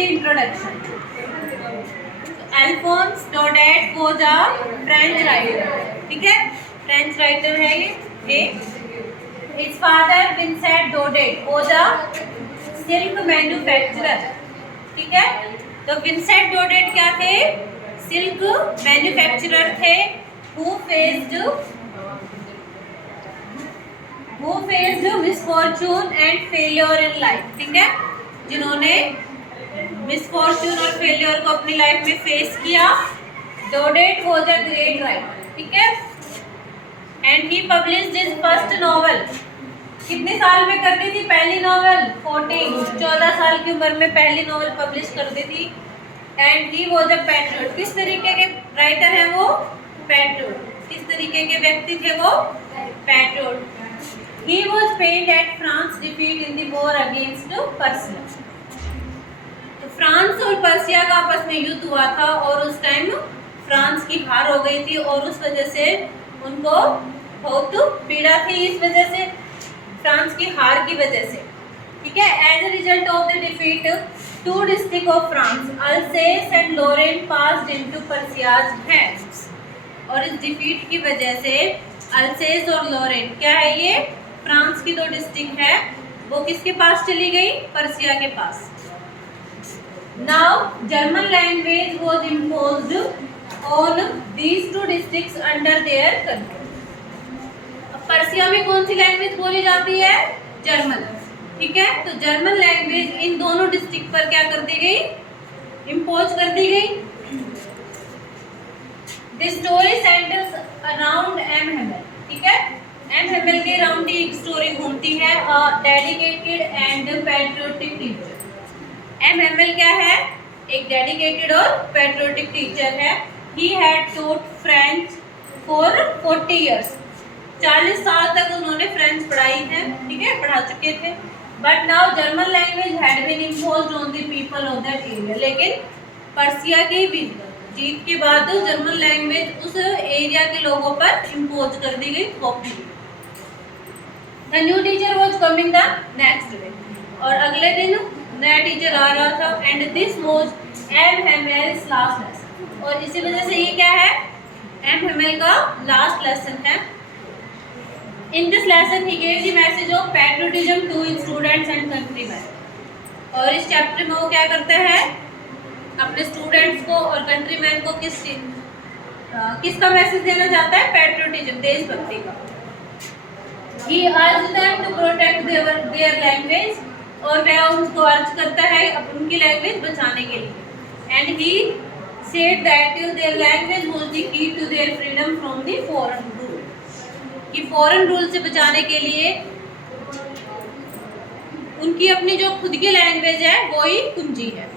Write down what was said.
the introduction. Alphons डोडेट was a French writer. ठीक है, French writer है ये. His father Vincent Daudet was a silk manufacturer. ठीक है, तो विंसेंट डोडेट क्या थे? सिल्क मैन्युफैक्चरर थे. Who faced misfortune and failure in life. ठीक है, जिन्होंने मिसफॉर्च्यून और फेलियर को अपनी लाइफ में फेस किया. डोडेट वाज अ ग्रेट राइटर. ठीक है, and he published his first novel. कितने साल में कर दी थी पहली नॉवेल? 14 साल की उम्र में पहली नॉवेल पब्लिश कर दी थी. And he was a patriot. किस तरीके के राइटर हैं वो? पैट्रियट. किस तरीके के व्यक्ति थे वो? Patriot. He was pained at France defeat in the war against Persia. तो फ्रांस और पर्सिया का आपस में युद्ध हुआ था और उस टाइम फ्रांस की हार हो गई थी और उस वजह से उनको बहुत पीड़ा थी. इस वजह से फ्रांस की हार की वजह से. ठीक है, as a result of the defeat 2 district of France Alsace and Lorraine passed into Persia's hands. और इस डिफीट की वजह से अल्सेस और लॉरेन क्या है ये? फ्रांस की 2 डिस्ट्रिक्ट है, वो किसके पास चली गई? पर्सिया के पास. Now German language was imposed on these 2 districts under their control. अब पर्सिया में कौन सी लैंग्वेज बोली जाती है? जर्मन. ठीक है, तो जर्मन लैंग्वेज इन दोनों डिस्ट्रिक्ट पर क्या कर दी गई? इम्पोज कर दी गई. The story centres around M Hamel. ठीक है, एम हेमेल के अराउंड ही एक स्टोरी घूमती है. Dedicated and patriotic teacher. M Hamel क्या है? एक डेडिकेटेड और पैट्रियोटिक टीचर है. He had taught French for 40 years. 40 साल तक उन्होंने फ्रेंच पढ़ाई है. ठीक है, पढ़ा चुके थे. But now German language had been imposed on the people of that area. लेकिन पर्सिया की जीत के बाद जर्मन लैंग्वेज उस एरिया के लोगों पर इम्पोज कर दी गई, थोप दी गई. The new teacher was coming the next day. और अगले दिन नया टीचर आ रहा था. And this was M Hamel's last lesson. और इसी वजह से ये क्या है? एम हेमेल का लास्ट लेसन है. In this lesson he gave the message of patriotism to his students and countryman. और इस चैप्टर में वो क्या करते हैं? अपने स्टूडेंट्स को और कंट्रीमैन को किसका मैसेज देना चाहता है? पैट्रियोटिज्म, देशभक्ति का. He urged them to protect their language. और वह उनको अर्ज करता है उनकी लैंग्वेज बचाने के लिए. And he said that their language was the key to their freedom from the foreign rule. कि फॉरेन रूल से बचाने के लिए उनकी अपनी जो खुद की लैंग्वेज है वो ही कुंजी है.